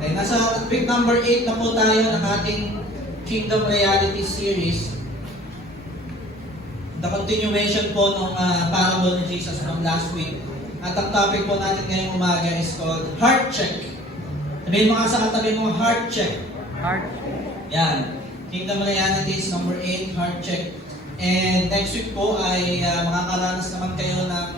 Okay, nasa week number 8 na po tayo ng ating Kingdom Reality Series. The continuation po ng parable ni Jesus from last week. At ang topic po natin ngayong umaga is called Heart Check. Sabihin mo nga sa katabi mo, Heart Check. Heart. Yan. Kingdom Realities number 8, Heart Check. And next week po ay makakaranas naman kayo ng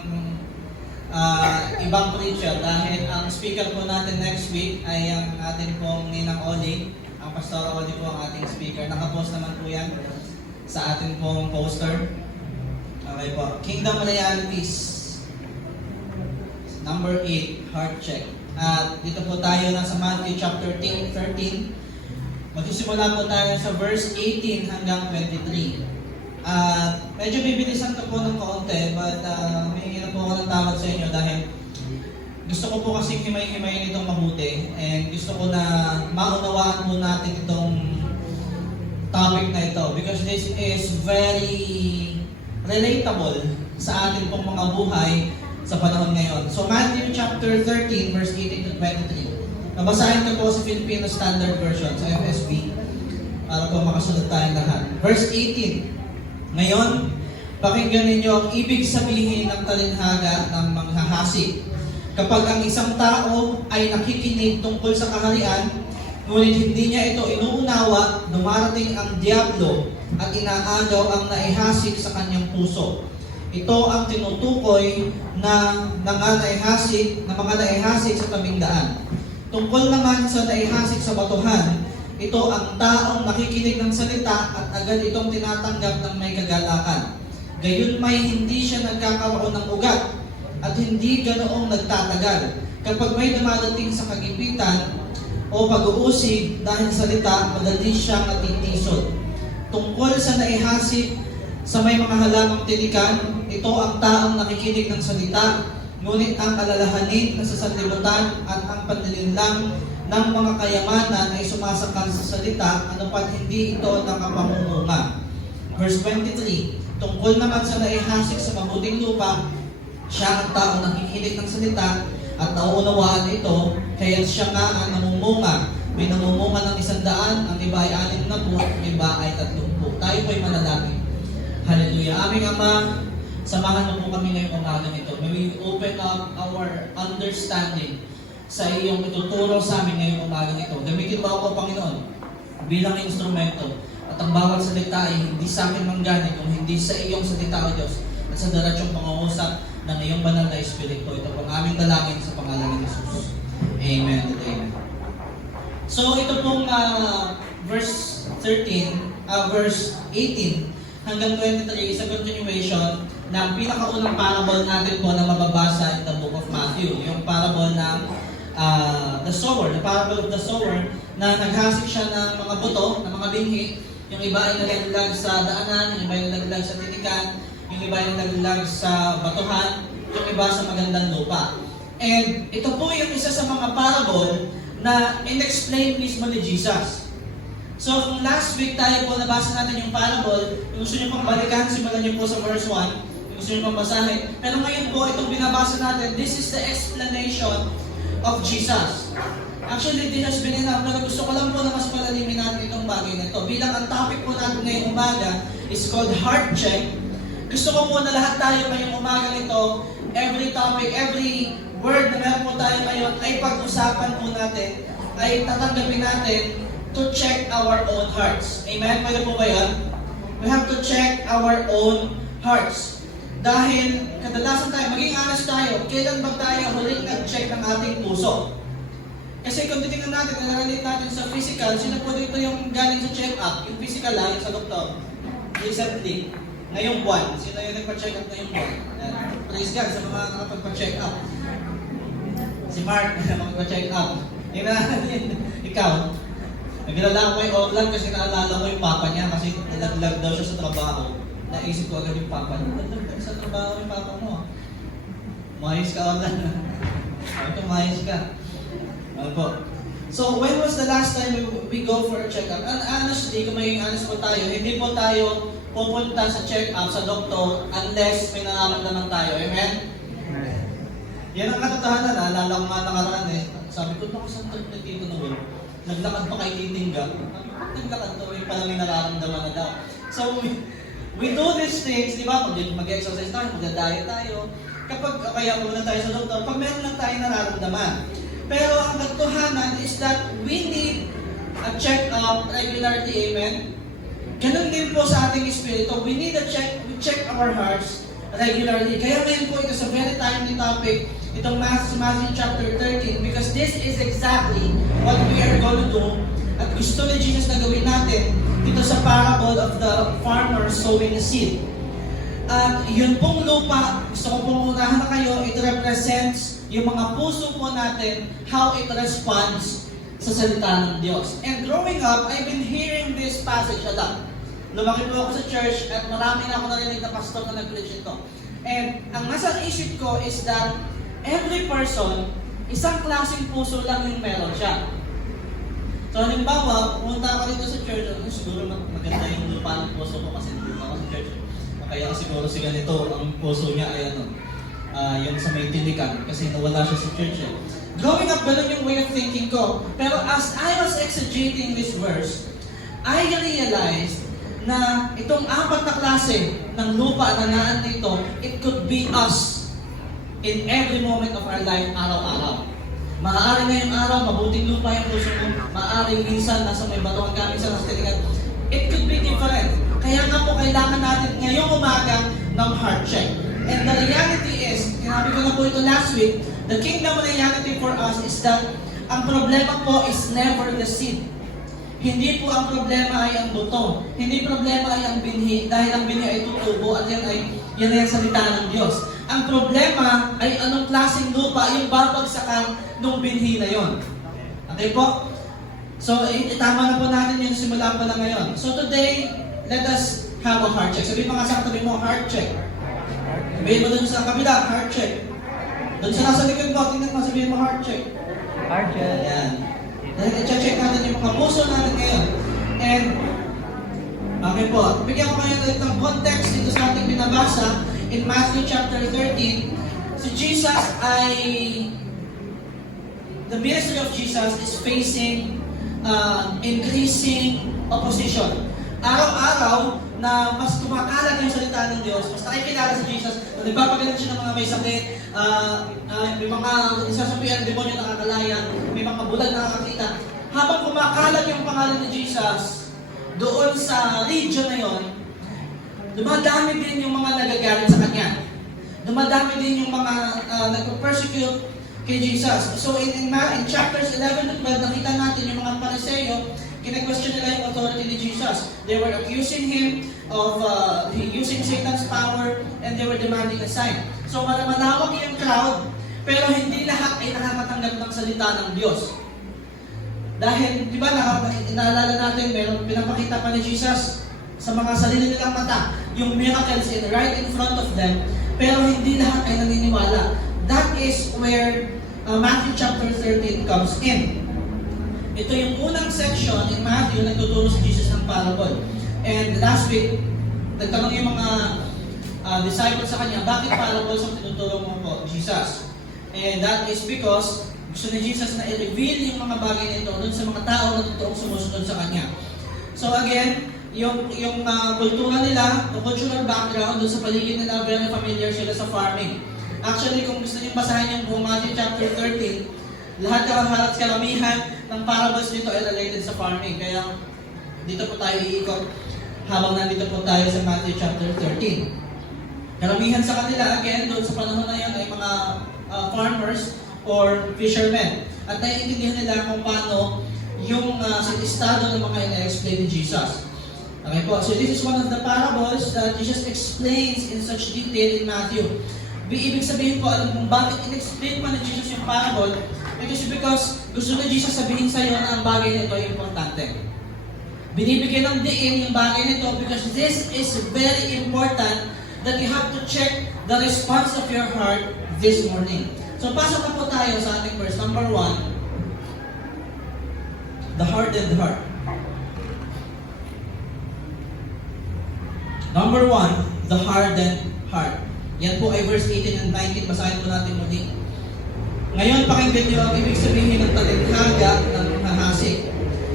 ibang preacher dahil ang speaker po natin next week ay ang atin pong Ninang Oli. Ang Pastor Oli po ang ating speaker. Nakapost naman po yan sa atin pong poster. Okay po. Kingdom Realities number 8, Heart Check. At dito po tayo nasa Matthew chapter 13. Magsisimula po tayo sa verse 18 hanggang 23. Medyo bibilisan ko po ng kaunti, but may po ako ng tawad sa inyo dahil gusto ko po kasing himay-himayin itong mabuti and gusto ko na maunawaan po natin itong topic na ito because this is very relatable sa atin pong mga buhay sa panahon ngayon. So Matthew chapter 13 verse 18 to 23. Nabasahin ko po sa Filipino Standard Version, sa FSB, para po makasunod tayong lahat. Verse 18. Ngayon, pakinggan ninyo ang ibig sabihin ng talinhaga ng manghahasik. Kapag ang isang tao ay nakikinig tungkol sa kaharian, ngunit hindi niya ito inuunawa, dumarating ang diablo at inaagaw ang naihasik sa kanyang puso. Ito ang tinutukoy na mga naihasik sa tabing daan. Tungkol naman sa naihasik sa batuhan, ito ang taong nakikinig ng salita at agad itong tinatanggap ng may kagalakan. Gayon may hindi siya nagkakaroon ng ugat at hindi ganoong nagtatagal. Kapag may dumadating sa kagipitan o pag-uusig dahil salita, madali siyang natitisod. Tungkol sa naihasik sa may mga halamang tilikan, ito ang taong nakikinig ng salita, ngunit ang alalahanin na sa sanlibutan at ang panlilinlang ng mga kayamanan ay sumasakal sa salita, ano pat hindi ito nakapamunga. Verse 23, tungkol naman sa naihasik sa mabuting lupa, siya ang taong nakikinig ng salita at nauunawaan ito, kaya siya nga ang namumunga. May namumunga ng 100, ang iba ay 60, ang iba ay 30. Tayo po'y manalangin. Hallelujah. Aming Ama, samahan mo po kami ngayong umaga nito. May we open up our understanding sa iyong ituturo sa amin ngayong umaga nito. Gamitin mo ako, Panginoon, bilang instrumento. At ang bawat salita ay hindi sa akin manggaling, kung hindi sa iyong salita, O Diyos, at sa diretsyong pangungusap ng iyong banal na Espiritu. Ito pong aming dalangin sa pangalan ni Jesus. Amen and amen. So ito pong verse 18 hanggang 23 is a continuation ng pinakaunang parable natin po na mababasa in the book of Matthew. Yung parable ng the sower, the parable of the sower, na naghasik siya ng mga buto, ng mga binhi. Yung iba ay nalaglag sa daanan, yung iba ay nalaglag sa titikan, yung iba ay nalaglag sa batuhan, yung iba sa magandang lupa. And ito po yung isa sa mga parable na in-explain mismo ni Jesus. So kung last week tayo po nabasa natin yung parable, kung gusto nyo pang balikan, simulan nyo po sa verse 1, kung gusto nyo pang basahin. Pero ngayon po, itong binabasa natin, this is the explanation of Jesus. Actually, this has been enough. Pero gusto ko lang po na mas palalimin natin itong bagay na ito. Bilang ang topic po natin ngayong umaga is called Heart Check. Gusto ko po na lahat tayo ngayong umaga nito, every topic, every word na meron po tayo ngayon ay pag-usapan po natin, ay tatanggapin natin to check our own hearts. Amen? Pwede po ba yan? We have to check our own hearts. Dahil kadalasan tayo, maging honest tayo, kailan ba tayo huling nag-check ng ating puso? Kasi kung titingnan natin, nalalalit natin sa physical, sino po dito yung galing sa check-up? Yung physical lang, yung sa doktor. Recently, ngayong buwan. Sino yung nagpa-check up ngayong buwan? Praise God sa mga nakapagpa-check up. Si Mark, nakapagpa-check up. Yung na, ikaw, naglalala ko yung online kasi naalala ko yung papa niya kasi nalaglag daw siya sa trabaho. Naisip ko agad yung papa niya. Nalaglag sa trabaho yung papa mo. Mayos ka online. Ito, mayos ka. Opo. So, when was the last time we go for a check-up? And honestly, kung maging honest po tayo, hindi po tayo pupunta sa check-up sa doktor unless may nararamdaman tayo. Amen? Yan ang katotohanan. Naalala ko nga nakaraan Sabi ko, naku, saan trip na Tito Noel? Naglakad pa kay Titingga. Naglakad to, may pala may nararamdaman na daw. So, we do these things, di ba? Mag-exercise tayo, mag-diet tayo. Kapag kaya muna tayo sa doktor, pag meron lang tayo nararamdaman. Pero ang katotohanan is that we need a check-up regularly, amen? Ganun din po sa ating espiritu. We need a we check our hearts regularly. Kaya ngayon po, ito sa very timely topic, itong Matthew chapter 13, because this is exactly what we are going to do at gusto ni Jesus na gawin natin dito sa parable of the farmer sowing a seed. At yun pong lupa, gusto ko pong unahan na kayo, it represents yung mga puso po natin, how it responds sa salita ng Diyos. And growing up, I've been hearing this passage a lot. Lumaki po ako sa church at marami na ako narinig na pastor na nag-preach ito. And ang nasa isip ko is that every person, isang klaseng puso lang yung meron siya. So halimbawa, pumunta ako dito sa church, siguro maganda yung lupa ng puso ko kasi dito ako sa church. Kaya siguro si ganito, ang puso niya ay yung sa may tilikan kasi nawala siya sa church. Growing up, ganun yung way of thinking ko. Pero as I was exegeting this verse, I realized na itong apat na klase ng lupa na naan dito, it could be us in every moment of our life, araw-araw. Maaari ngayong araw, mabuting lupa yung puso mo. Maaari minsan, nasa may batuhan ka, minsan nasa tilikan. It could be different. Kaya nga po, kailangan natin ngayong umaga ng heart check. And the reality is, sinabi ko na po ito last week, the kingdom reality for us is that ang problema po is never the seed. Hindi po ang problema ay ang buto. Hindi problema ay ang binhi, dahil ang binhi ay tutubo at yan ay ang salita ng Diyos. Ang problema ay anong klaseng lupa yung babagsakan ng binhi na yon. Okay po? So, itama na po natin yung simula pa lang ngayon. So today, let us have a heart check. Sabihin mga sabi mo, heart check. Sabihin mo dun sa kabila, heart check. Dun sa nasa likod mo, tingnan mo, sabihin mo, heart check. Heart check. Ayan. Dahil i-check natin yung mga puso natin ngayon. And, okay po, bigyan ko kayo ng context dito sa ating binabasa in Matthew chapter 13. Si Jesus ay, the ministry of Jesus is facing increasing opposition. Araw-araw na mas kumakalat yung salita ng Diyos, mas nakikilala si Jesus, na nagpapagaling siya ng mga may sakit, may mga isasabihan, demonyo nakakalaya, may mga bulag nakakakita. Habang kumakalat yung pangalan ni Jesus, doon sa region na yon, dumadami din yung mga nagagalit sa Kanya. Dumadami din yung mga nagpa-persecute kay Jesus. So in chapters 11 at 12, nakita natin yung mga Pariseo, kina-question nila yung authority ni Jesus. They were accusing Him of using Satan's power and they were demanding a sign. So malawak yung crowd, pero hindi lahat ay nakakatanggap ng salita ng Diyos. Dahil, di ba, naalala natin, meron pinapakita pa ni Jesus sa mga sarili nilang mata, yung miracles right in front of them, pero hindi lahat ay naniniwala. That is where Matthew chapter 13 comes in. Ito yung unang section in Matthew na nagtuturo si Jesus ng parable. And last week, nagtanong yung mga disciples sa kanya, bakit parables ang tinuturo mo po, Jesus? And that is because gusto ni Jesus na i-reveal yung mga bagay nito dun sa mga tao na totoong sumusunod sa kanya. So again, yung kultura nila, yung cultural background dun sa paligid nila, very familiar sila sa farming. Actually, kung gusto niyo basahin yung buong Matthew chapter 13, lahat halos karamihan ng parables dito ay related sa farming. Kaya dito po tayo iikot habang nandito po tayo sa Matthew chapter 13. Karamihan sa kanila, again, doon sa panahon na yun ay mga farmers or fishermen. At naiintindihan nila kung paano yung estado ng mga ina-explain ni Jesus. Okay po, so this is one of the parables that Jesus explains in such detail in Matthew. Ibig sabihin po, alam kung bakit in-explain pa ni Jesus yung parable, because gusto na Jesus sabihin sa iyo na ang bagay nito ay importante. Binibigyan ng diin yung bagay nito because this is very important that you have to check the response of your heart this morning. So pasok na po tayo sa ating verse number 1, the hardened heart. Number 1, the hardened heart. Yan po ay verse 18 and 19. Basahin po natin muli. Ngayon, pakinggan niyo ang ibig sabihin ng talikhaga ng mahasik.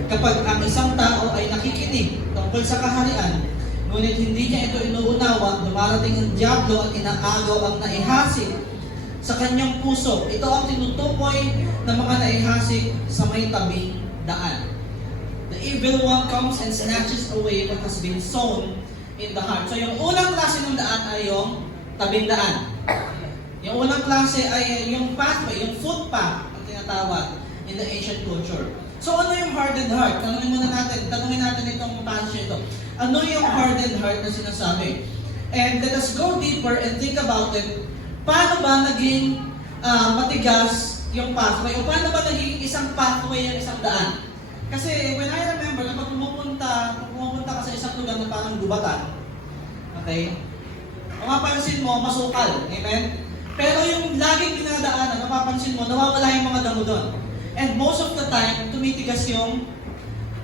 Kapag ang isang tao ay nakikinig tungkol sa kaharian, ngunit hindi niya ito inuunawa, dumarating ang diablo at inaagaw ang naihasik sa kanyang puso. Ito ang tinutukoy ng mga naihasik sa may tabing daan. The evil one comes and snatches away what has been sown in the heart. So yung unang klase ng daan ay yung tabing daan. Yung unang klase ay yung pathway, yung footpath ang tinatawag in the ancient culture. So ano yung hardened heart? Tanungin natin itong passage ito. Ano yung hardened heart na sinasabi? And let us go deeper and think about it. Paano ba naging matigas yung pathway? O paano ba naging isang pathway yung isang daan? Kasi when I remember, kapag pumupunta ka sa isang lugar na parang gubatan, okay? Kung mapapansin mo, masukal. Amen? Pero yung laging dinadaanan, mapapansin mo, nawawala yung mga damo doon. And most of the time, tumitigas yung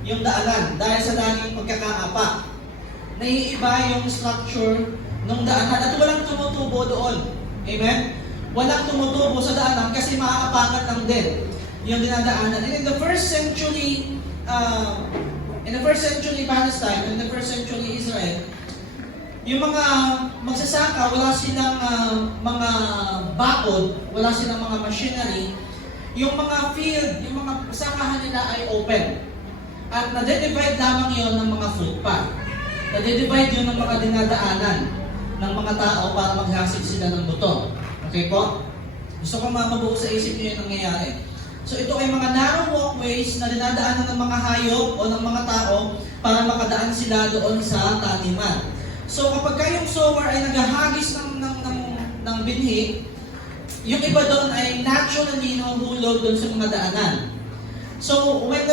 daanan dahil sa laging pagkakaapa. Naiiba yung structure ng daanan at walang tumutubo doon. Amen? Walang tumutubo sa daanan kasi maaapakan lang din yung dinadaanan. And in the first century Palestine, in the first century Israel, yung mga magsasaka, wala silang mga bakod, wala silang mga machinery. Yung mga field, yung mga sakahan nila ay open. At nade-divide lamang yon ng mga footpath. Nade-divide yun ng mga dinadaanan ng mga tao para maghasik sila ng buto. Okay po? Gusto ko mabuo sa isip niyo yung nangyayari. So ito ay mga narrow walkways na dinadaanan ng mga hayop o ng mga tao para makadaan sila doon sa taniman. So kapag kayong sower ay naghahagis ng binhi, yung iba doon ay naturally nahuhulog doon sa mga daanan. So when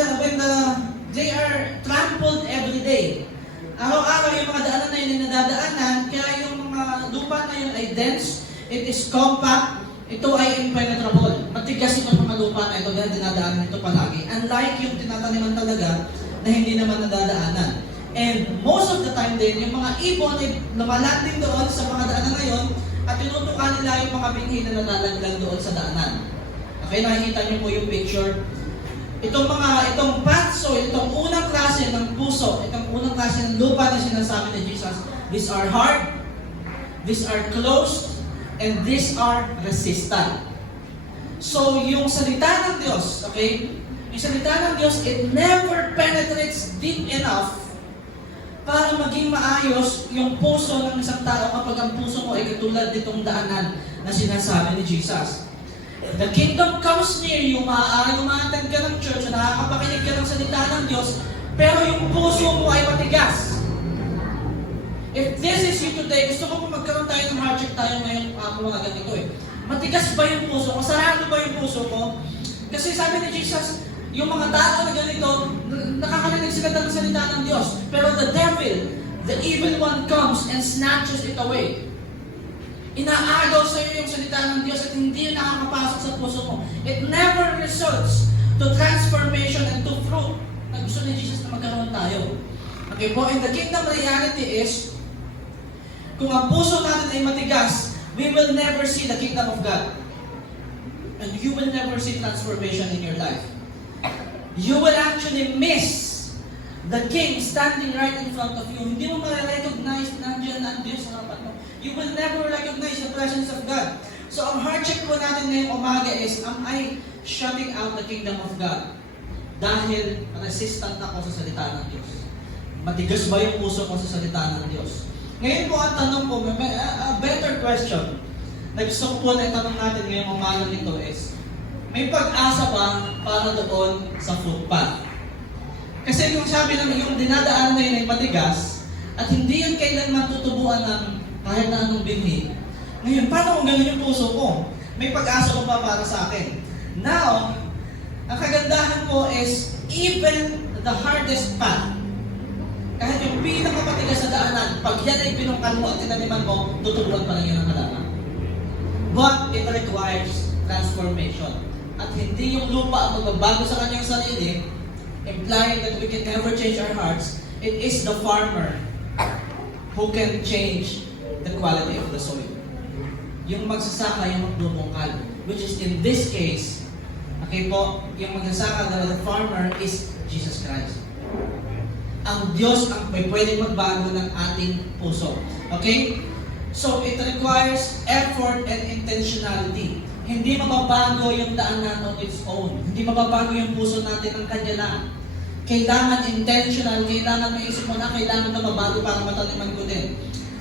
they are trampled every day, araw-araw yung mga daanan na yun ay nadadaanan, kaya yung mga lupa na yun ay dense, it is compact, ito ay impenetrable. Matigas itong mga lupa na ito dahil dinadaanan ito palagi. Unlike yung tinataniman talaga na hindi naman nadadaanan. And most of the time din, yung mga ibon ay lumalanding doon sa mga daanan na yun at tinutukan nila yung mga binhi na nalalaglag doon sa daanan. Okay, nakikita niyo po yung picture. Itong path soil, itong unang klase ng puso, itong unang klase ng lupa na sinasabi ni Jesus, these are hard, these are closed, and these are resistant. So, yung salita ng Diyos, okay? Yung salita ng Diyos, it never penetrates deep enough para maging maayos yung puso ng isang tao kapag ang puso mo ay katulad nitong daanan na sinasabi ni Jesus. The kingdom comes near you, maaaring umaattend ka ng church, nakakapakinig ka ng salita ng Diyos, pero yung puso mo ay matigas. If this is you today, gusto ko magkaroon tayo ng heart check tayo ngayong mga ganito eh. Matigas ba yung puso mo? Sarado ba yung puso mo? Kasi sabi ni Jesus, yung mga tao na ganito, nakakarinig sila ng salita ng Diyos. Pero the devil, the evil one comes and snatches it away. Inaagaw sa iyo yung salita ng Diyos at hindi nakakapasok sa puso mo. It never results to transformation and to fruit na gusto ni Jesus na magkaroon tayo. Okay po, and the kingdom reality is, kung ang puso natin ay matigas, we will never see the kingdom of God. And you will never see transformation in your life. You will actually miss the King standing right in front of you. Hindi mo ma-recognize na nandiyan ang Diyos sa harapan mo. You will never recognize the presence of God. So ang heart check po natin ngayong umaga is, am I shutting out the kingdom of God? Dahil resistant ako sa salita ng Diyos. Matigas ba yung puso ko sa salita ng Diyos? Ngayon po ang tanong ko, a better question na gusto ko po na itanong natin ngayong umaga nito is, may pag-asa ba para doon sa footpath? Kasi yung sabi namin, yung dinadaan na yun ay matigas at hindi yun kailanman tutubuan ng kahit na anong binhi. Ngayon, paano kung gano'n yung puso ko? May pag-asa ko ba para sa akin? Now, ang kagandahan po is, even the hardest path, kahit yung pinakamatigas na daanan, pag yan ay pinungkan mo at tinaniman mo, tutubuan pa rin yun ang halaman. But it requires transformation. At hindi yung lupa ang magbabago sa kanyang sarili, implying that we can never change our hearts. It is the farmer who can change the quality of the soil. Yung magsasaka, yung magbubungkal. which is in this case, okay po, yung magsasaka na the farmer is Jesus Christ. Ang Diyos ang may pwedeng magbago ng ating puso. Okay? So, it requires effort and intentionality. Hindi mababago yung daanan on its own. Hindi mababago yung puso natin ng kanya lang. Kailangan intentional, kailangan maisip mo na, kailangan na mabago para mataliman ko din.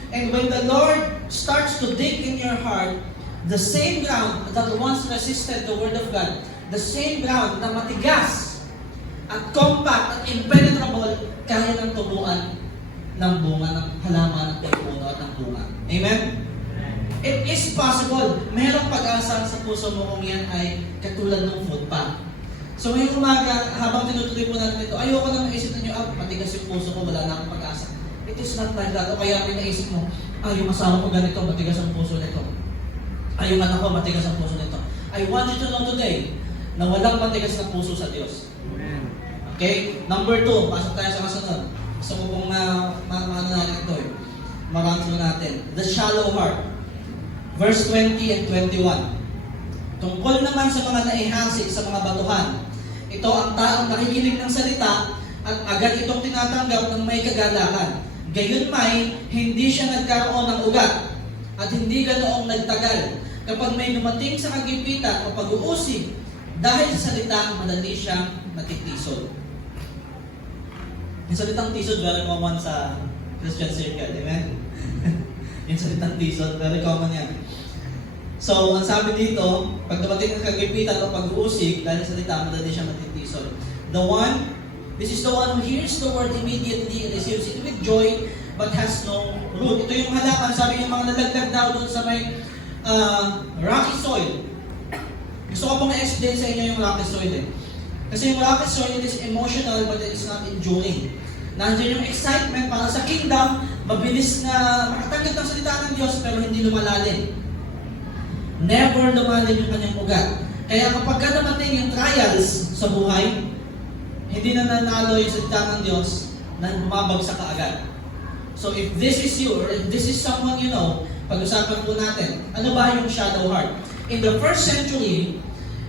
And when the Lord starts to dig in your heart, the same ground that once resisted the Word of God, the same ground na matigas at compact at impenetrable, kaya ng tubuan ng bunga, ng halaman, ng puno at ng bunga. Amen? It is possible. Mayroong pag-asa sa puso mo kung yan ay katulad ng food pan. So ngayong umaga, habang tinutuloy po natin ito, ayoko na maisip ninyo, matigas yung puso ko, wala na akong pag-asa. It is not like that. O kaya may naisip mo, yung asawa ko ganito, matigas ang puso nito. Yung anak ko, matigas ang puso nito. I want you to know today na walang matigas na puso sa Diyos. Okay? Number 2, pasok tayo sa kasunod. Gusto ko pong maano natin ito eh. Maranto natin. The shallow heart. Verse 20 and 21. Tungkol naman sa mga naihasik sa mga batuhan, ito ang taong nakikinig ng salita at agad itong tinatanggap ng may kagalakan. Gayunmay, hindi siya nagkaroon ng ugat at hindi ganoong nagtagal. Kapag may dumating sa kagipitan o pag-uusig, dahil sa salita, madali siyang natitisod. Yung salitang tisod, very common sa Christian circle. Amen? Yung salitang tisod, very common yan. So, ang sabi dito, pag dumating ng kagipitan o pag-uusig, dahil sa salita, madali siyang natitisod. This is the one who hears the word immediately and receives it with joy, but has no root. Ito yung halaman, sabi yung mga nalaglag daw doon sa may rocky soil. Gusto ko pong i-explain sa inyo yung rocky soil eh. Kasi yung rocky soil, it is emotional, but it is not enduring. Nandiyan yung excitement para sa kingdom, mabilis na makatanggap ng salita ng Diyos, pero hindi lumalalim. Never lumalim yung kanyang ugat. Kaya kapag dumating yung trials sa buhay, hindi na nanalo yung salita ng Diyos na bumabagsak ka agad. So if this is you, or if this is someone you know, pag-usapan po natin, ano ba yung shallow heart? In the first century,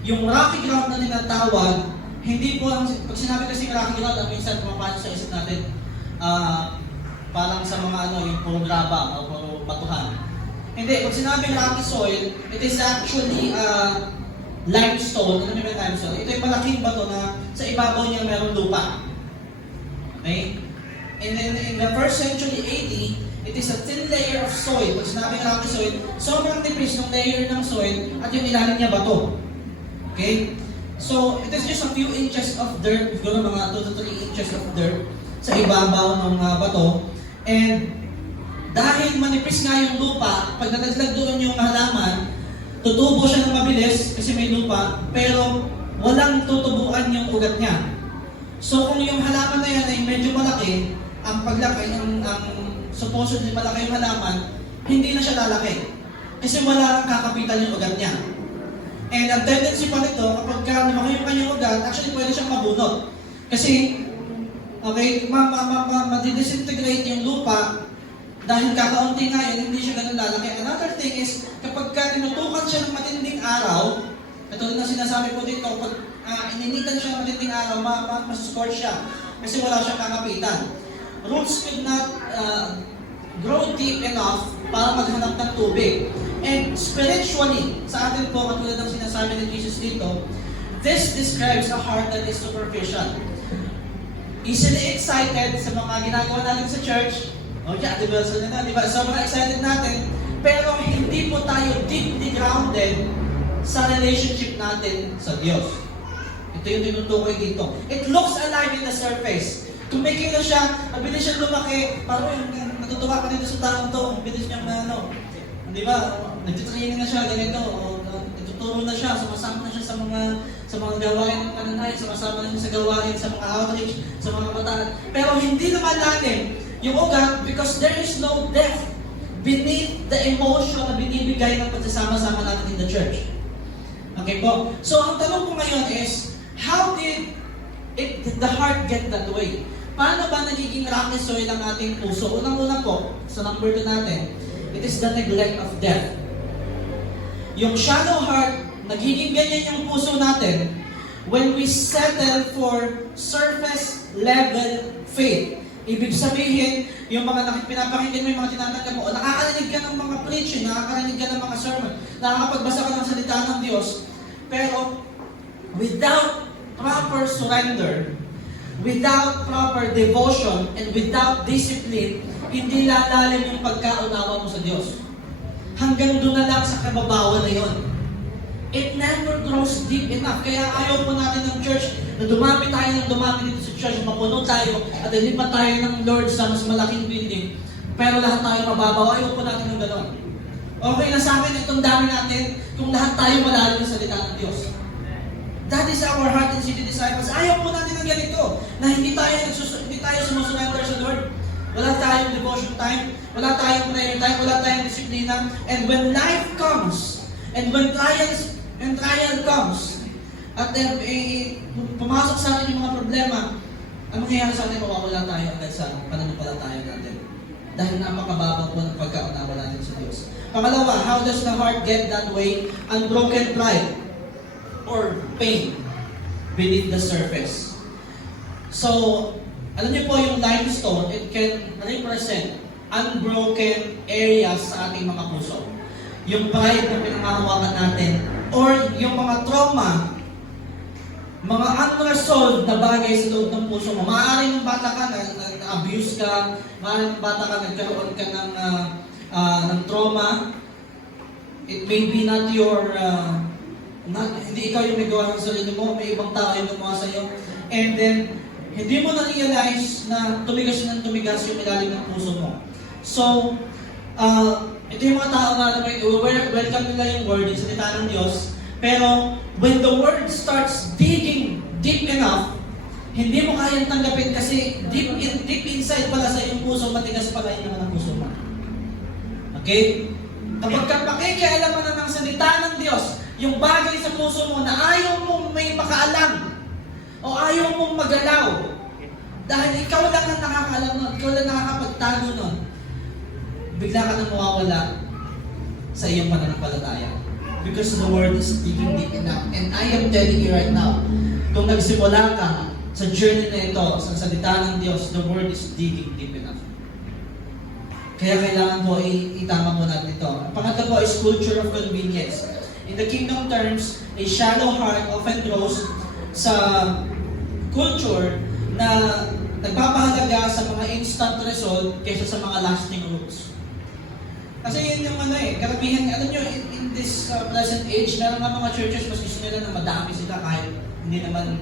yung rocky ground na tinatawag, hindi po lang, pag sinabi kasi rocky ground, ang minsan pumapasok sa isip natin, parang sa mga yung puro graba o puro batuhan. Hindi, pag sinabing rocky soil, it is actually limestone. Ano yung limestone? Ito yung malaking bato na sa ibabaw niya mayroong lupa. Okay? And then in the first century AD, it is a thin layer of soil. Pag sinabing rocky soil, sobrang tipis ng layer ng soil at yung ilalim niya bato. Okay? So, it is just a few inches of dirt, siguro mga 2 to 3 inches of dirt sa ibabaw ng bato. And dahil manipis nga yung lupa, pag nataglag doon yung halaman, tutubo siya ng mabilis kasi may lupa, pero walang tutubuan yung ugat niya. So kung yung halaman na yan ay medyo malaki, ang paglaki, ang supposedly malaki yung halaman, hindi na siya lalaki. Kasi wala nang kakapitan yung ugat niya. And ang tendency pa nito, kapag lumaki yung kanyang ugat, actually pwede siyang mabunot. Kasi, okay, madidisintegrate yung lupa, dahil kakaunti nga yun, hindi siya ganun lalaki. Another thing is, kapag tinutukan siya ng matinding araw, ito na sinasabi ko dito, kapag ininitan siya ng matinding araw, masascorch siya. Kasi wala siyang kakapitan. Roots could not grow deep enough para maghanap ng tubig. And spiritually, sa atin po, katulad ng sinasabi ni Jesus dito, this describes a heart that is superficial. Easily excited sa mga ginagawa natin sa church. Okay, anniversary na, di ba? Sobrang excited natin. Pero hindi po tayo deeply grounded sa relationship natin sa Diyos. Ito yung tinutukoy dito. It looks alive in the surface. Kung may kilo siya, mabilis siya lumaki. Parang natutuwa ka dito sa taong to. Mabilis niyang di ba? Nagtitraining na siya, ganito. O, ituturo na siya, sumasama na siya sa mga gawain ng kananay, sumasama na siya sa gawain, sa mga outreach, sa mga kabataan. Pero hindi lumalalim yung ugat because there is no depth beneath the emotion na binibigay ng pagsasama-sama natin in the church. Okay po? So, ang tanong ko ngayon is, how did the heart get that way? Paano ba nagiging rocky soil ang ating puso? Unang-una po, sa number 2 natin, it is the neglect of death. Yung shallow heart nagiging ganyan yung puso natin when we settle for surface level faith. Ibig sabihin, yung mga pinapakinggan mo, yung mga tinatanggap mo, o nakakarinig ka ng mga preaching, nakakarinig ka ng mga sermon, nakakapagbasa ka ng salita ng Diyos, pero without proper surrender, without proper devotion, and without discipline, hindi lalalim yung pagkaunawa mo sa Diyos. Hanggang doon na lang sa kababawan na yon. It never grows deep enough. Kaya ayaw po natin ng church na dumami tayo ng dumami dito sa church, mapuno tayo, at lilipat tayo ng Lord sa mas malaking building. Pero lahat tayo mababaw. Ayaw po natin ng gano'n. Okay na sa akin itong dami natin kung lahat tayo malalim sa salita ng Diyos. That is our heart and city disciples. Ayaw po natin ng ganito, na hindi tayo sumusurrender sa Lord. Wala tayong devotion time, wala tayong prayer time, wala tayong disiplina. And when life comes, and when trial comes, at then pumasok sa atin yung mga problema, ang mangyayari sa atin, mawawala tayo agad sa pananampalataya natin. Dahil napakababaw po ng pagkaunawa natin sa Diyos. Pangalawa, how does the heart get that way? Unbroken pride or pain beneath the surface. So, alam niyo po yung limestone, it can represent unbroken areas sa ating mga puso. Yung pride na pinangahawakan natin, or yung mga trauma, mga unresolved na bagay sa loob ng puso mo. Maaaring ng bata ka, na-abuse ka, maaaring ng bata ka, nagkaroon ka ng trauma. It may be not your, hindi ikaw yung may gawa ng sarili mo, may ibang tao yung gumawa sa'yo. And then, hindi mo na-realize na tumigas yung ilalim ng puso mo. So, ito yung mga tao na welcome nila yung word, yung salita ng Diyos. Pero, when the word starts digging deep enough, hindi mo kayang tanggapin kasi deep inside pala sa iyong puso, matigas pala yung naman ang puso mo. Okay? Kapag pakikialaman na ng salita ng Diyos, yung bagay sa puso mo na ayaw mong may makaalam, o ayaw mong magalaw, dahil ikaw lang ang nakakaalam nun, ikaw lang nakakapagtago nun, bigla ka nang mawawala sa iyong pananampalataya. Because the word is digging deep enough. And I am telling you right now, kung nagsimula ka sa journey na ito, sa salita ng Diyos, the word is digging deep enough. Kaya kailangan po itama mo natin ito. Ang pangatlo po is culture of convenience. In the kingdom terms, a shallow heart often grows sa culture na nagpapahalaga sa mga instant result kaysa sa mga lasting roots. Kasi yun yung karamihan, alam nyo, in this present age, meron nga mga churches, mas gusto nila na madami sila kahit hindi naman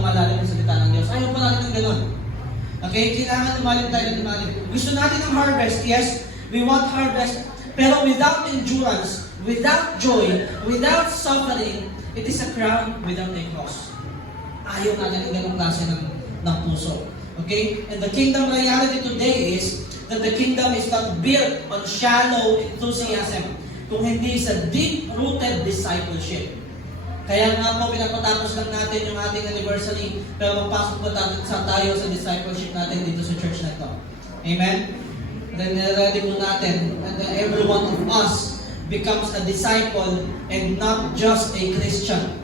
lumalalim ang salita ng Diyos. Ayaw pa natin ng ganun. Okay? Kailangan lumalim tayo ng lumalim. Gusto natin ng harvest, yes, we want harvest, pero without endurance, without joy, without suffering, it is a crown without a cross. Ayaw natin ng ganung klase ng puso. Okay? And the kingdom reality today is that the kingdom is not built on shallow enthusiasm, kung hindi sa deep-rooted discipleship. Kaya nga po, pinapatapos lang natin yung ating anniversary, pero magpasok po tayo sa discipleship natin dito sa church na ito. Amen? Then, ready po natin, and every one of us becomes a disciple and not just a Christian.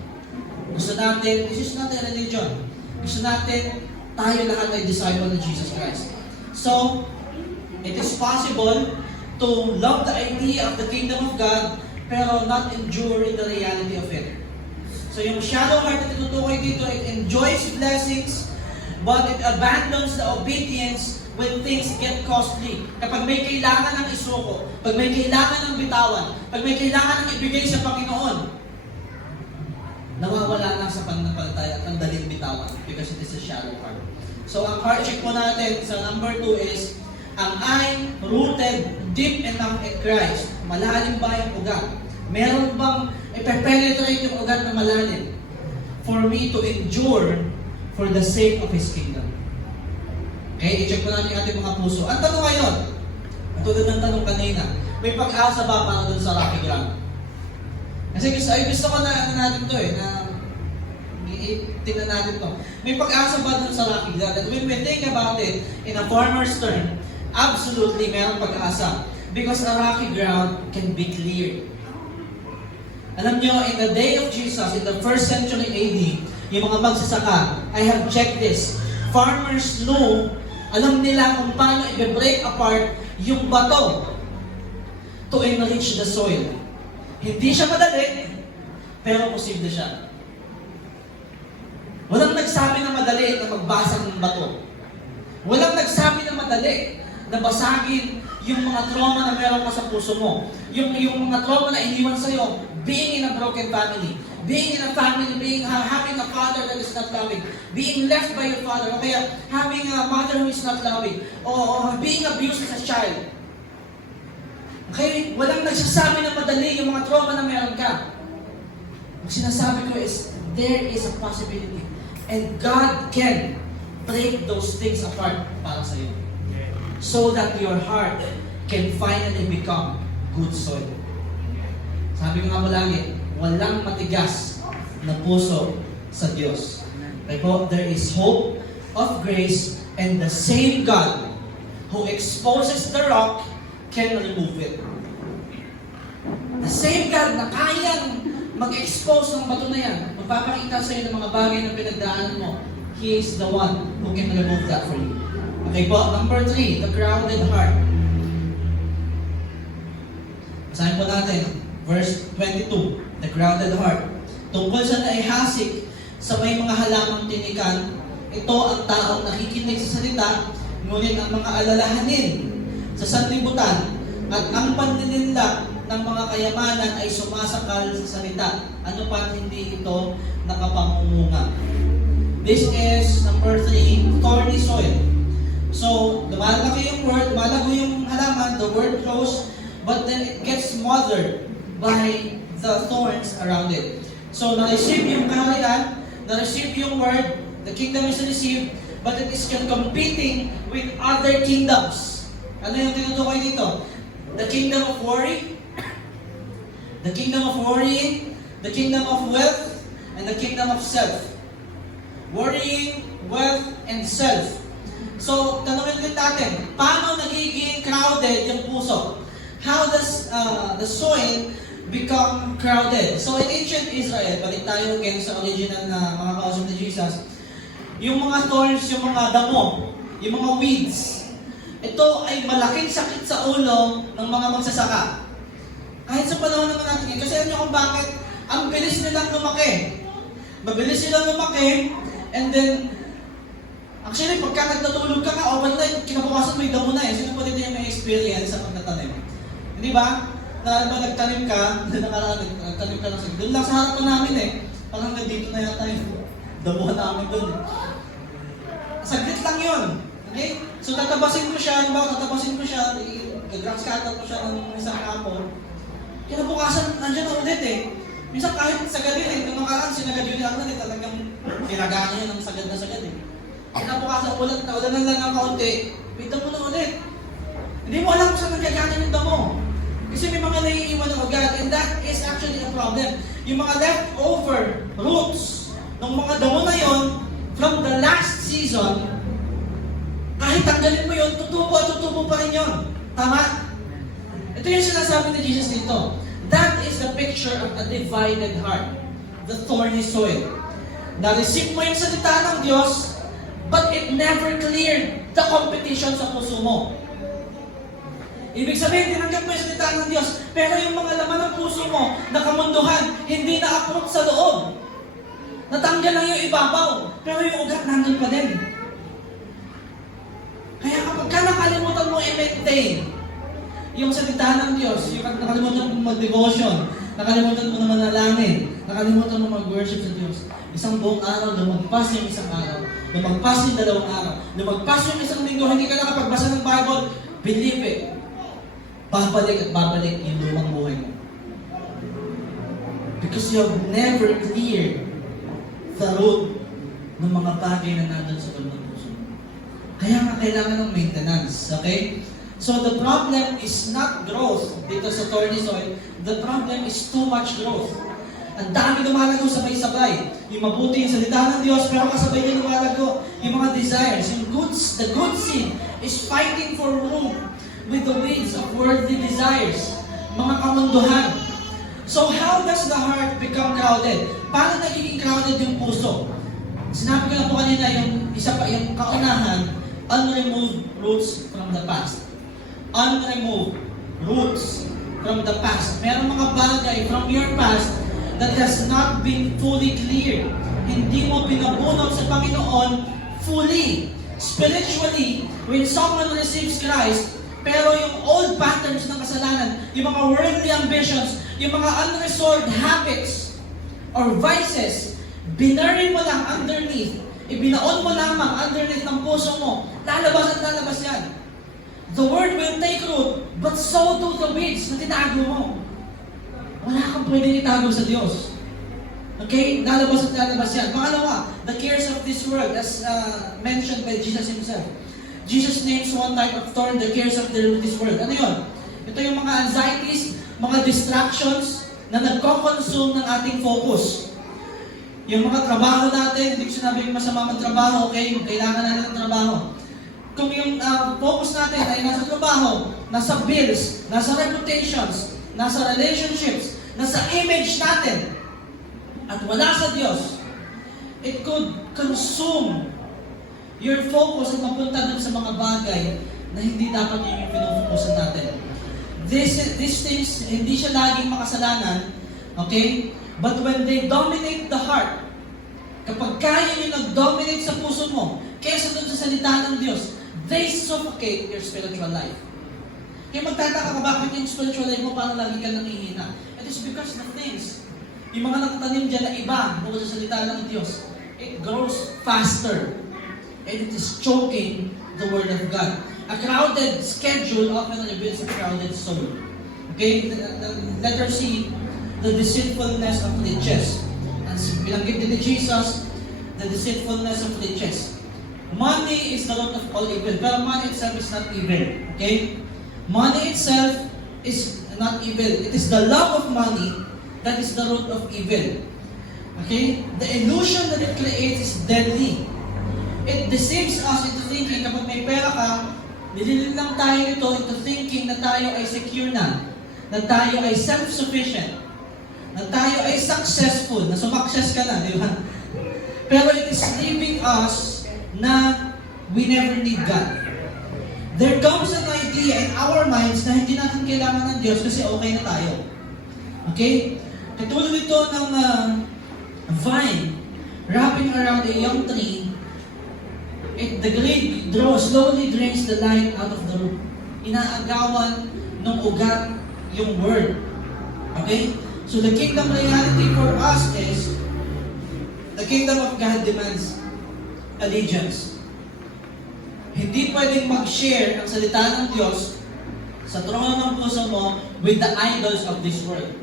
Gusto natin, this is not a religion. Gusto natin, tayo lahat ay disciple ng Jesus Christ. So, it is possible to love the idea of the kingdom of God, pero not endure in the reality of it. So yung shallow heart na tinutukoy dito, it enjoys blessings, but it abandons the obedience when things get costly. Kapag may kailangan ng isuko, pag may kailangan ng bitawan, pag may kailangan ng ibigay sa Panginoon, nawawala lang sa pananampalataya at ang daling bitawan because it is a shallow heart. So ang heart check po natin sa number 2 is, ang I'm rooted deep enough in Christ. Malalim ba yung ugat? Meron bang ipe-penetrate yung ugat na malalim for me to endure for the sake of His kingdom? Okay, i-check po natin yung ating mga puso. Ang tanong ngayon, tulad ng tanong kanina, may pag-asa ba para dun sa rocky ground? Kasi gusto ko na natin to na tingnan natin to. May pag-asa ba dun sa rocky ground? And when we think about it in a farmer's term, absolutely mayroong pag-asa. Because a rocky ground can be cleared. Alam nyo, in the day of Jesus, in the 1st century AD, yung mga magsasaka, I have checked this. Farmers know, alam nila kung paano i-break apart yung bato to enrich the soil. Hindi siya madali, pero posible siya. Walang nagsabi na madali na magbasag ng bato. Walang nagsabi na madali na basagin yung mga trauma na meron ka sa puso mo. Yung mga trauma na iniwan sa'yo, being in a broken family, being in a family, having a father that is not loving, being left by your father, o kaya having a mother who is not loving, or being abused as a child. Okay, walang nagsasabi na madali yung mga trauma na meron ka. Ang sinasabi ko is, there is a possibility. And God can break those things apart para sa iyo. So that your heart can finally become good soil. Sabi ko nga mo lagi, walang matigas na puso sa Diyos. Pero there is hope of grace, and the same God who exposes the rock can remove it. The same God na kayang mag-expose ng bato na yan, magpapakita sa iyo ng mga bagay na pinagdaanan mo, He is the one who can remove that for you. Okay po, number 3, the grounded heart. Basahin po natin, verse 22, the grounded heart. Tungkol sa naihasik sa may mga halamang tinikan, ito ang taong nakikinig sa salita, ngunit ang mga alalahanin sa sanlibutan at ang pandininla ng mga kayamanan ay sumasakal sa salita. Ano pa hindi ito nakapangumunga? This is number 3, thorny soil. So, lumalaki yung word, lumalago yung halaman, the word grows, but then it gets smothered by the thorns around it. So, na-receive yung kaharian, na-receive yung word, the kingdom is received, but it is competing with other kingdoms. Ano yung tinutukoy dito? The kingdom of worry, the kingdom of worrying, the kingdom of wealth, and the kingdom of self. Worrying, wealth, and self. So, tanongin ulit natin, paano nagiging crowded yung puso? How does the soil become crowded? So, in ancient Israel, balik tayo again sa original na mga kausap ni Jesus, yung mga thorns, yung mga damo, yung mga weeds, ito ay malaking sakit sa ulo ng mga magsasaka. Kahit sa panahon naman natin yun, kasi alam niyo kung bakit ang bilis nilang lumaki. Mabilis silang lumaki, and then, actually, pagka nagtatulog ka overnight, kinabukasan may damo na eh. Sino po dito yung may experience sa pagtatanim? Hindi ba? Na ba nagtanim ka, nagtanim ka lang sa doon lang sa harapan namin eh. Parang hanggang dito na yata yung damo namin doon eh. Saglit lang yun. Okay? So tatabasin ko siya, gagrass cutter ko siya ng isang kapon. Kinabukasan, nandiyan na ulit eh. Minsan kahit sagad yun eh, nung nakaraan sinagad yun ako talagang kinagaan niya ng sagad na sagad eh. Kinabukasan ulit, naulanan lang ng kaunti, may damo na ulit. Hindi mo alam kung saan nagkaganan yung damo. Kasi may mga naiiwan ng ugat, and that is actually a problem. Yung mga leftover roots ng mga damo na yon from the last season, kahit tanggalin mo yun, tutubo pa rin yun. Tama? Ito yung sinasabi ni Jesus dito. That is the picture of a divided heart. The thorny soil. Na-receive mo yung salita ng Diyos, but it never cleared the competition sa puso mo. Ibig sabihin, tinanggap mo yung salita ng Diyos, pero yung mga laman ng puso mo, nakamunduhan, hindi na-approve sa loob. Natanggal lang yung ibabaw, pero yung ugat nandun pa din. Kaya kapag ka nakalimutan mo i-maintain yung salita ng Diyos, yung nakalimutan mo mag-devotion, nakalimutan mo na manalangin, nakalimutan mo mag-worship sa Diyos, isang buong araw, lumagpas yung isang araw, lumagpas yung dalawang araw, lumagpas yung isang linggo, hindi ka nakapagbasa ng Bible, believe it, babalik at babalik yung lumang buhay mo. Because you have never cleared the root ng mga bagay na nandun sa loob ng puso. Kaya nga kailangan ng maintenance, okay? So the problem is not growth dito sa thorny soil. The problem is too much growth. Ang dami lumalago sabay-sabay. Yung mabuti yung salita ng Diyos, pero kasabay din lumalago yung mga desires. The good seed is fighting for room with the weeds of worldly desires. Mga kamunduhan. So how does the heart become crowded? Paano nagiging crowded yung puso? Sinabi ko na po kanina yung isa pa, yung kaunahan, unremoved roots from the past. Unremoved roots from the past. Merong mga bagay from your past that has not been fully cleared. Hindi mo binabunot sa Panginoon fully. Spiritually, when someone receives Christ, pero yung old patterns ng kasalanan, yung mga worldly ambitions, yung mga unresolved habits or vices, binury mo lang underneath, ibinaon mo lamang underneath ng puso mo, lalabas at lalabas yan. The word will take root, but so do the weeds na tinago mo. Wala kang pwedeng itago sa Diyos. Okay? Lalabas at lalabas yan. Pangalawa, the cares of this world, as mentioned by Jesus Himself. Jesus names one type of thorn, the cares of this world. Ano yun? Ito yung mga anxieties, mga distractions na nagko-consume ng ating focus. Yung mga trabaho natin, hindi ko sinabing masama magtrabaho, okay? Kailangan natin ng trabaho. Kung yung focus natin ay nasa trabaho, nasa bills, nasa reputations, nasa relationships, nasa image natin, at wala sa Diyos, it could consume your focus at mapunta dun sa mga bagay na hindi dapat yun yung pinufokusan natin. These things, hindi siya laging makasalanan, okay? But when they dominate the heart, kapag kaya yung nag-dominate sa puso mo, kaysa dun sa salita ng Diyos, they suffocate your spiritual life. Kaya magtataka ka bakit yung spiritual life mo parang lagi ka nangihina. It is because of things. Yung mga nakatanim dyan na iba bukod sa salita ng Diyos, it grows faster. And it is choking the Word of God. A crowded schedule often reveals a crowded soul. Okay? Letter C, the deceitfulness of riches. As binanggit din ni Jesus, the deceitfulness of riches. Money is the root of all evil. Pero money itself is not evil. Okay? Money itself is not evil. It is the love of money that is the root of evil. Okay? The illusion that it creates is deadly. It deceives us into thinking kapag may pera ka, nililin lang tayo ito into thinking na tayo ay secure na tayo ay self-sufficient, na tayo ay successful, na sumakses ka na, di ba? Pero it is leaving us na we never need God. There comes an idea in our minds na hindi natin kailangan ng Diyos kasi okay na tayo. Okay? Katulad ito ng vine wrapping around a young tree. The grape slowly drains the light out of the root. Inaagawan ng ugat yung word. Okay? So the kingdom reality for us is, the kingdom of God demands allegiance. Hindi pwedeng mag-share ang salita ng Diyos sa trono ng puso mo with the idols of this world.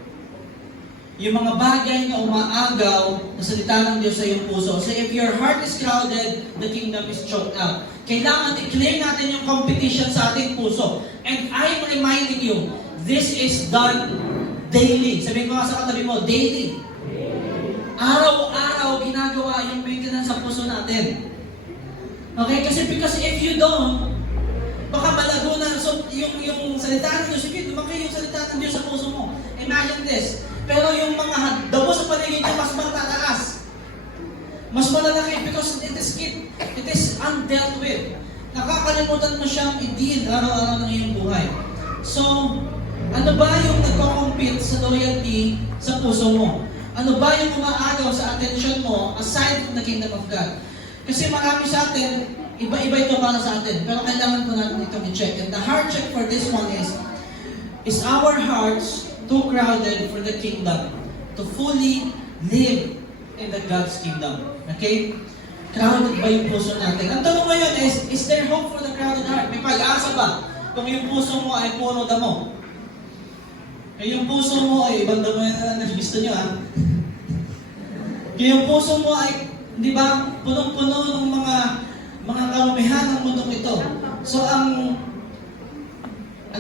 Yung mga bagay na umaagaw na salita ng Diyos sa iyong puso. So if your heart is crowded, the kingdom is choked out. Kailangan i-clear natin yung competition sa ating puso. And I'm reminding you, this is done daily. Sabihin ko nga sa katabi mo, daily. Araw-araw ginagawa yung maintenance sa puso natin. Okay? Kasi because if you don't, baka malago na. So yung salita ng Diyos, sige, lumaki yung salita ng Diyos sa puso mo. Imagine this. Pero yung mga damo sa paligid niya mas matataas. Mas malalaki because it is undealt with. Nakakalimutan mo siyang i-deal araw-araw ng iyong buhay. So, ano ba yung nagko-compete sa loyalty sa puso mo? Ano ba yung umaagaw sa attention mo aside from the kingdom of God? Kasi marami sa atin, iba-iba ito para sa atin. Pero kailangan po natin itong i-check. And the heart check for this one is our hearts too crowded for the kingdom to fully live in the God's kingdom. Okay? Crowded ba yung puso natin? Ang tanong ngayon is there hope for the crowded heart? May pag-asa ba? Kung yung puso mo ay puro damo. Kung yung puso mo ay ibang damo yan, gusto nyo ha? Kung yung puso mo ay, di ba, punong-puno ng mga karumihan ng mundong ito. So ang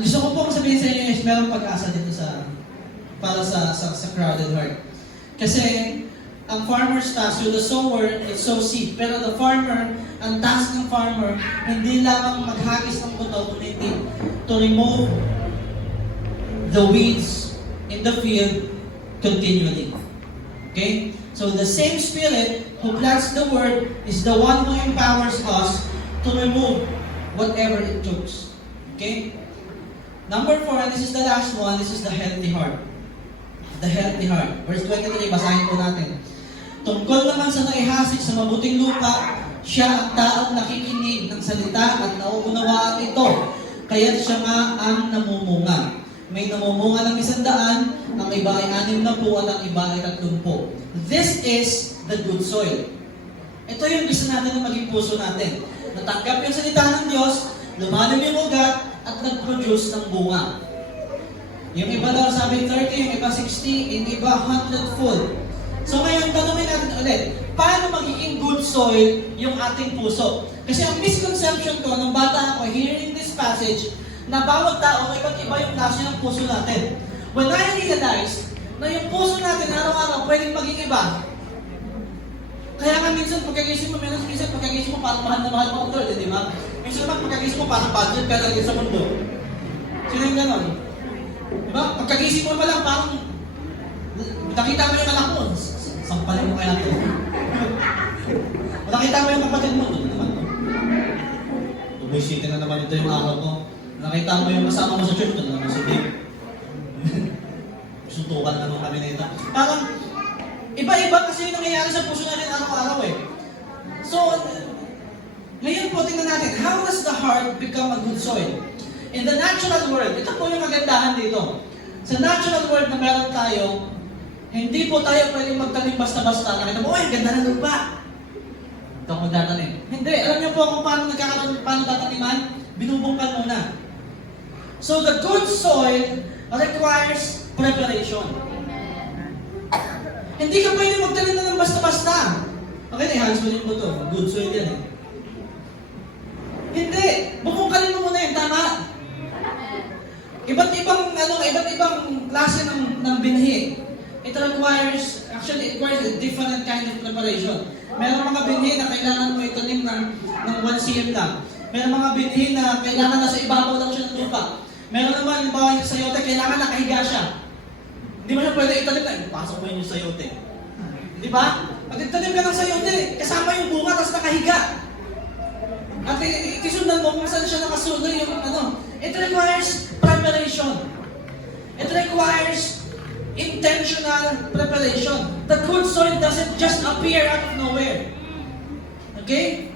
gusto ko pong sabihin sa inyo is merong pag-asa dito para sa crowded heart. Kasi ang farmer's task, the sower, is sow seed. Pero the farmer, ang task ng farmer, hindi lamang maghagis ng buto, kundi to remove the weeds in the field continually. Okay? So the same Spirit who plants the Word is the one who empowers us to remove whatever it chokes. Okay? Number 4, and this is the last one, this is the healthy heart. The healthy heart. Verse 23, basahin po natin. Tungkol naman sa naihasik sa mabuting lupa, siya ang taong nakikinig ng salita at nauunawaan ito. Kaya't siya nga ang namumunga. May namumunga ng 100, ang iba ay 60 at ang iba ay 30. This is the good soil. Ito yung gusto natin na maging puso natin. Natanggap yung salita ng Diyos, lumalim yung ugat, at nag-produce ng bunga. Yung iba daw sabi 30, yung iba 60, yung iba 100-fold. So ngayon, tanungin natin ulit, paano magiging good soil yung ating puso? Kasi ang misconception ko ng bata ako hearing this passage, na bawat tao, iba't iba yung klase ng puso natin. When I realized na yung puso natin araw-araw pwedeng maging iba. Kaya nga minsan pagkagising mo, minsan pagkagising mo parang mahal na mahal mo ang Lord, di ba? Minsan naman pagkagising mo parang budget ka lang sa mundo. Sino yung ganon? Di ba? Pagkagising mo lang parang nakita mo yung anak mo, sampalin mo kaya ito. Nakita mo yung kapatid mo, doon naman. Tumisiti na naman ito yung araw ko. Nakita mo yung kasama mo sa church, doon naman si Dave. Suntukan naman kami na ito. Parang, iba-iba kasi yung nangyayari sa puso natin araw-araw eh. So, ngayon po tingnan natin, how does the heart become a good soil? In the natural world, ito po yung kagandahan dito. Sa natural world na meron tayo, hindi po tayo pwedeng magtanim basta-basta. Nakita mo, ang ganda ng lupa. Ito ako magtatanim. Hindi, alam niyo po kung paano tataniman? Binubungkan muna. So the good soil requires preparation. Hindi ka pwede magtanim na ng basta-basta. Okay, ihalis mo din mo ito. Good soil yan eh. Hindi. Bubungkalin mo muna yun. Tama? Iba't ibang klase ng binhi. It requires a different kind of preparation. Meron mga binhi na kailangan mo itanim ng 1 cm lang. Meron mga binhi na kailangan na sa ibabaw lang siya ng lupa. Meron naman, yung sayote, kailangan nakahiga siya. Hindi mo siya pwede itanim na, pasok mo yun yung sayote. Di ba? Pag itanim ka ng sayote, kasama yung bunga, tapos nakahiga. At itisundan mo kung saan siya nakasuloy yung ano. It requires preparation. It requires intentional preparation. The good soil doesn't just appear out of nowhere. Okay?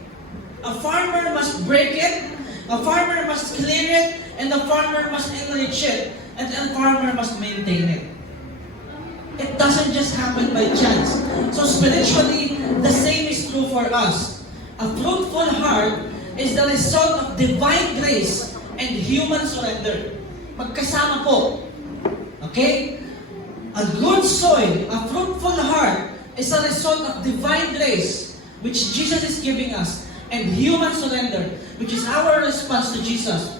A farmer must break it, a farmer must clear it, and a farmer must enrich it, and a farmer must maintain it. It doesn't just happen by chance. So spiritually, the same is true for us. A fruitful heart is the result of divine grace and human surrender. Magkasama po. Okay? A good soil, a fruitful heart, is a result of divine grace, which Jesus is giving us, and human surrender, which is our response to Jesus,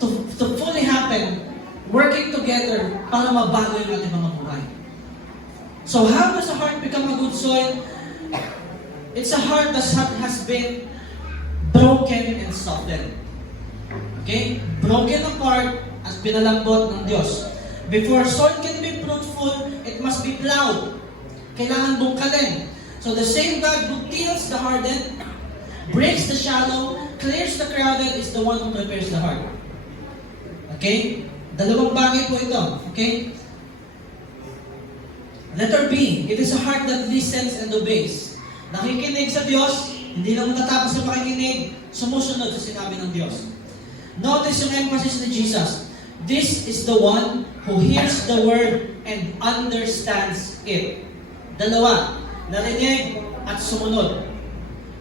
to fully happen, working together para mabago yung ating mga buhay. So how does a heart become a good soil? It's a heart that has been broken and softened. Okay? Broken apart at pinalambot ng Diyos. Before soil can be fruitful, it must be plowed. Kailangan bungkalin. So the same God who tills the hardened, breaks the shallow, clears the crowded, is the one who prepares the heart. Okay? Dalawang bagay po ito. Okay? Letter B, it is a heart that listens and obeys. Nakikinig sa Diyos, hindi lang matatapos sa pakikinig, sumusunod sa sinabi ng Diyos. Notice yung emphasis ni Jesus. This is the one who hears the word and understands it. Dalawa, narinig at sumunod.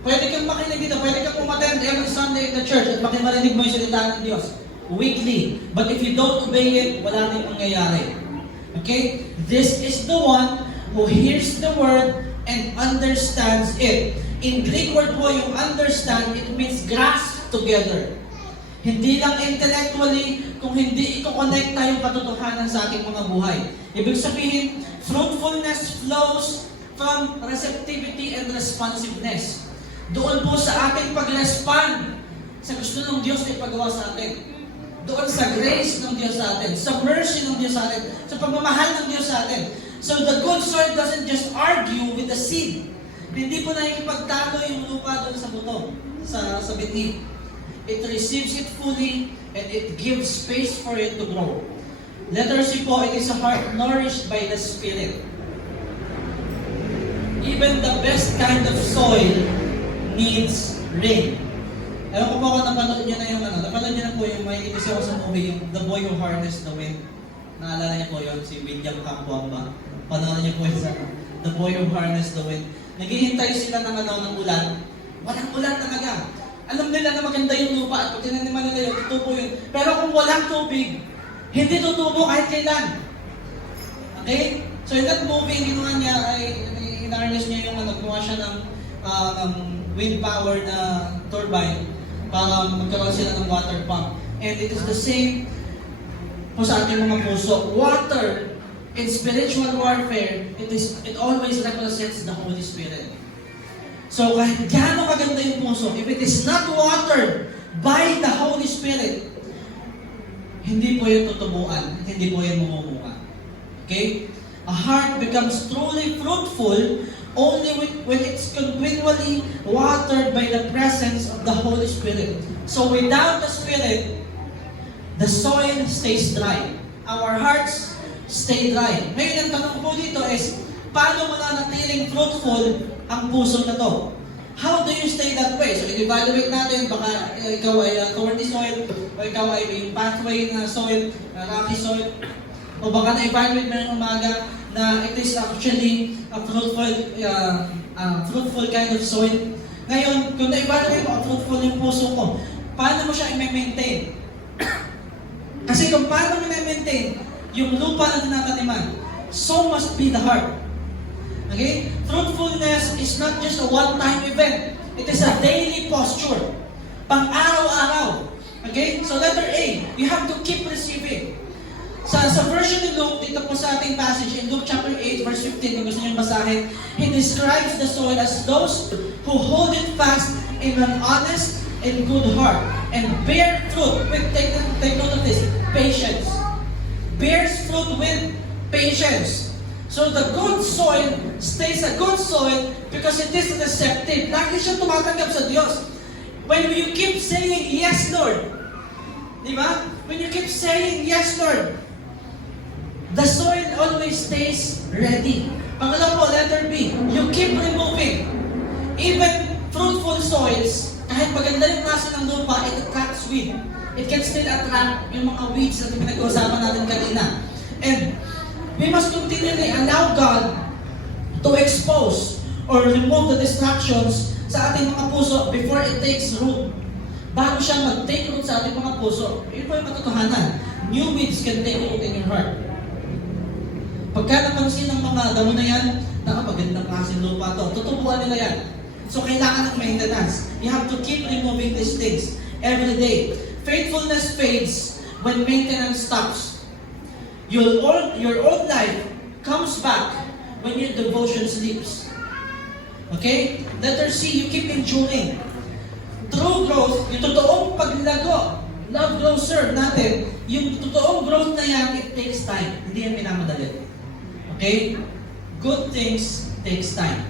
Pwede kang makinig dito, pwede kang umattend every Sunday in the church at makimarinig mo yung salita ng Diyos. Weekly. But if you don't obey it, wala na yung mangyayari. Okay? This is the one who hears the word and understands it. In Greek word po, yung understand, it means grasp together. Hindi lang intellectually, kung hindi i-connect tayong katotohanan sa ating mga buhay. Ibig sabihin, fruitfulness flows from receptivity and responsiveness. Doon po sa ating pag-respond sa gusto ng Diyos na ipagawa sa atin. Doon sa grace ng Diyos sa atin, sa mercy ng Diyos sa atin, sa pagmamahal ng Diyos sa atin. So the good soil doesn't just argue with the seed. Hindi po nakikipagtalo yung lupa doon sa buto, sa binhi. It receives it fully and it gives space for it to grow. Letter C po, it is a heart nourished by the Spirit. Even the best kind of soil needs rain. Ewan ko po kung napanood nyo na yung napanood nyo na po yung may kasi ako sa movie, yung The Boy Who Harnessed the Wind. Naalala niyo po yun, si William Campoamba. Panood niyo po yun sa The Boy Who Harnessed the Wind. Naghihintay sila ng ulan. Walang ulan talaga. Alam nila na maganda yung lupa at pag tinaniman nila yun, tutubo yun. Pero kung walang tubig, hindi tutubo kahit kailan. Okay? So in that movie, ginawa niya ay in-harness niya yung gumawa siya ng wind power na turbine para magkaroon sila ng water pump. And it is the same po sa ating mga puso. Water in spiritual warfare, it always represents the Holy Spirit. So kahit gaano kaganda yung puso, if it is not watered by the Holy Spirit, hindi po yan tutubuan, hindi po yan mumumunga. Okay? A heart becomes truly fruitful only when it's continually watered by the presence of the Holy Spirit. So without the Spirit, the soil stays dry. Our hearts stay dry. Ngayon, ang tanong po dito is, paano mananatiling fruitful ang puso na to? How do you stay that way? So, i-evaluate natin, baka ikaw ay thorny soil, o ikaw ay yung pathway na soil, rocky soil, o baka na-evaluate mo ng umaga na it is actually a fruitful kind of soil. Ngayon, kung na-evaluate mo, fruitful yung puso ko, paano mo siya i-maintain? Kasi kung paano mo i-maintain yung lupa na tinataniman, so must be the heart. Okay? Fruitfulness is not just a one-time event. It is a daily posture. Pang-araw-araw. Okay? So letter A, you have to keep receiving. Sa version ni Luke, dito po sa ating passage, in Luke chapter 8, verse 15, kung gusto nyo basahin, he describes the soil as those who hold it fast in an honest and good heart and bear fruit with, take note of this, patience. Bears fruit with patience. So the good soil stays a good soil because it is receptive. Lagi siya tumatanggap sa Diyos. When you keep saying, yes, Lord. Di ba? When you keep saying, yes, Lord, the soil always stays ready. Pangalawa po, letter B, you keep removing. Even fruitful soils, kahit maganda yung klase ng lupa, it attracts weed. It can still attract yung mga weeds na pinag-uusapan natin kanina. And we must continually allow God to expose or remove the distractions sa ating mga puso before it takes root. Bago siya mag-take root sa ating mga puso, yun po yung katotohanan. New weeds can take root in your heart. Pagka napansin ng mga damo na yan, magandang klaseng lupa to, tutubuan nila yan. So kailangan ng maintenance. You have to keep removing these things every day. Faithfulness fades when maintenance stops. Your old life comes back when your devotion sleeps. Okay? Letter C, you keep enduring. True growth, yung totoong paglago, love, grow, serve natin, yung totoong growth na yan, it takes time. Hindi yan minamadali. Okay? Good things takes time.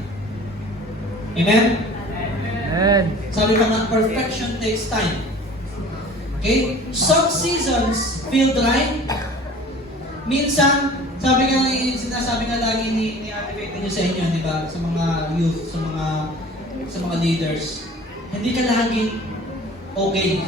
Amen? Amen. Sabi pa nga, perfection takes time. Okay? Some seasons feel dry. Minsan, sinasabi nga lagi ni Ate Betty niyo sa inyo, di ba? Sa mga youth, sa mga leaders. Hindi ka laging okay.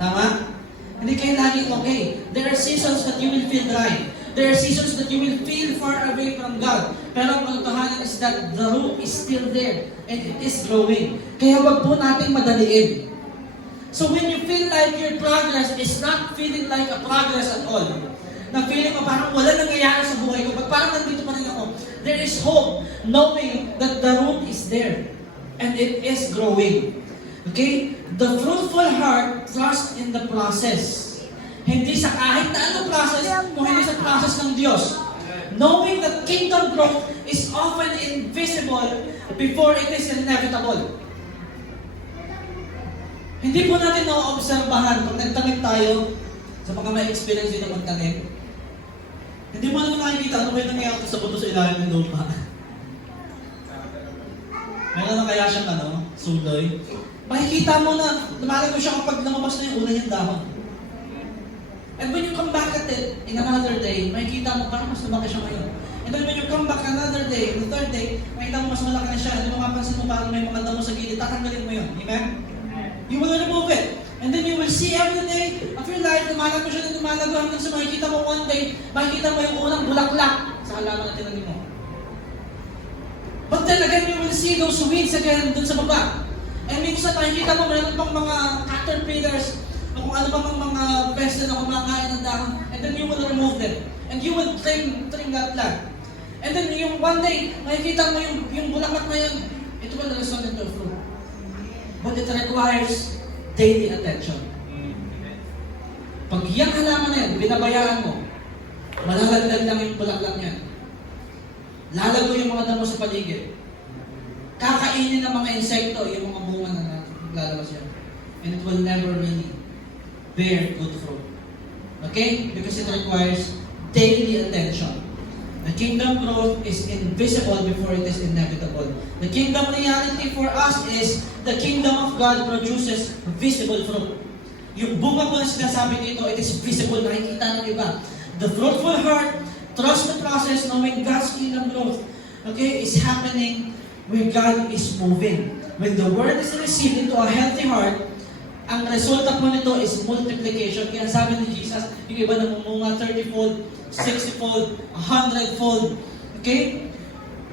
Tama? Hindi kayo laging okay. There are seasons that you will feel dry. There are seasons that you will feel far away from God. Pero ang katotohanan is that the root is still there and it is growing. Kaya wag po nating madaliin. So when you feel like your progress is not feeling like a progress at all, na feeling mo parang wala nangyayari sa buhay ko, but parang nandito pa rin ako, there is hope knowing that the root is there and it is growing. Okay? The fruitful heart trusts in the process. Hindi sa kahit na anong process, kung hindi sa process ng Diyos. Knowing that kingdom growth is often invisible before it is inevitable. Hindi po natin na-obserbahan pag nagtanim tayo sa mga may experience dito magtanim. Hindi mo naman nakikita ano kayo nangyayari sa buto sa ilalim ng lupa. Meron na kaya siyang suloy. Makikita mo na lumalago siya kapag lumabas na yung una niyang dahon. And when you come back at it in another day, makikita mo parang mas lumaki siya ngayon. And then when you come back another day, the third day, makikita mo mas malaki na siya. And then mapapansin mo parang may mga damo sa gilid, tatanggalin mo yun. Amen? You will remove it. And then you will see every day of your life, lumalago siya na lumalago hanggang sa makikita mo one day, makikita mo yung unang bulaklak sa halaman na tinanim mo. But then again, you will see those weeds again dun sa baba. And minsan makikita mo meron pang mga caterpillars o kung ano pang mga peste na kumakain ng dahon. And then you will remove them. And you will trim that plant. And then yung one day, makikita mo yung bulaklak na yun, it will result into fruit. But it requires daily attention. Pag yung halaman na yan, binabayaan mo, malalagdag lang yung bulaklak niyan. Lalago yung mga damo sa paligid. Kakainin ng mga insekto yung mga bunga na lalabas yan. And it will never really bear good fruit. Okay? Because it requires daily attention. The kingdom growth is invisible before it is inevitable. The kingdom reality for us is the kingdom of God produces visible fruit. Yung bunga po na sinasabi dito, it is visible, nakikita ng iba. The fruitful heart, trust the process, knowing God's kingdom growth, okay, is happening where God is moving. When the word is received into a healthy heart, ang resulta po nito is multiplication. Kaya sabi ni Jesus, yung iba namumunga 30-fold, 60-fold, 100-fold. Okay?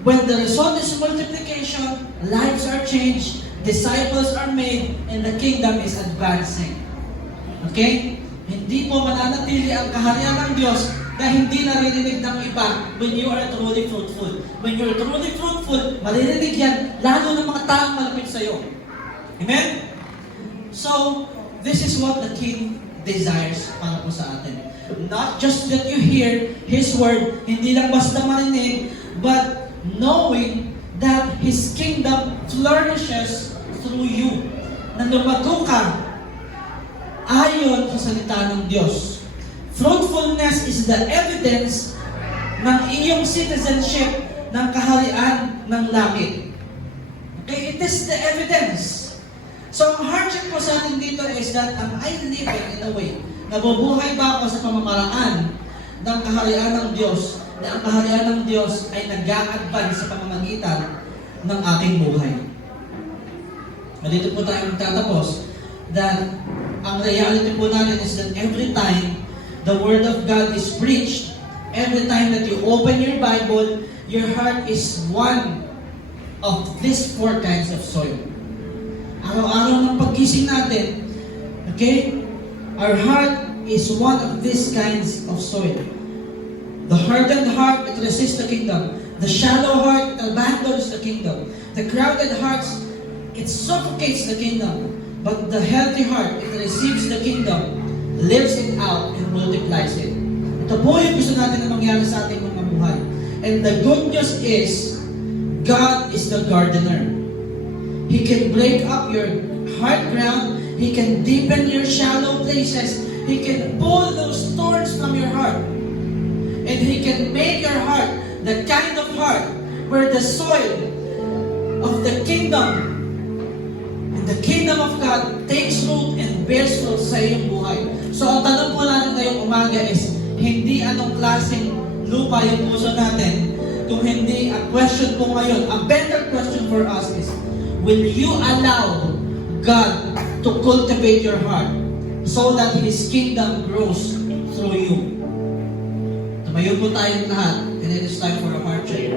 When the result is multiplication, lives are changed, disciples are made, and the kingdom is advancing. Okay? Hindi po mananatili ang kaharian ng Diyos na hindi naririnig ng iba when you are truly fruitful. When you are truly fruitful, maririnig yan lalo ng mga taong malapit sa iyo. Amen? So, this is what the King desires para po sa atin. Not just that you hear His word, hindi lang basta marinig, but knowing that His kingdom flourishes through you. Na lumago ka ayon sa salita ng Diyos. Fruitfulness is the evidence ng iyong citizenship ng kaharian ng langit. Okay, it is the evidence. So, ang hardship ko sa atin dito is that am I living in a way, nabubuhay ba ako sa pamamaraan ng kaharian ng Diyos, na ang kaharian ng Diyos ay nag-a-advance sa pamamagitan ng aking buhay. Dito po tayo magtatapos that ang reality po natin is that every time the Word of God is preached, every time that you open your Bible, your heart is one of these 4 kinds of soil. Araw-araw ng paggising natin, okay, our heart is one of these kinds of soil. The hardened heart, it resists the kingdom. The shallow heart, it abandons the kingdom. The crowded hearts, it suffocates the kingdom. But the healthy heart, it receives the kingdom, lives it out, and multiplies it. Ito po yung gusto natin na mangyari sa ating mga buhay. And the good news is, God is the gardener. He can break up your hard ground. He can deepen your shallow places. He can pull those thorns from your heart. And He can make your heart the kind of heart where the soil of the kingdom and the kingdom of God takes root and bears fruit sa iyong buhay. So ang tanong po natin ngayong umaga is, hindi anong klaseng lupa yung puso natin, kung hindi, ang question po ngayon, a better question for us is, will you allow God to cultivate your heart so that His kingdom grows through you? Tumayo po tayong lahat, and it is time for a heart check.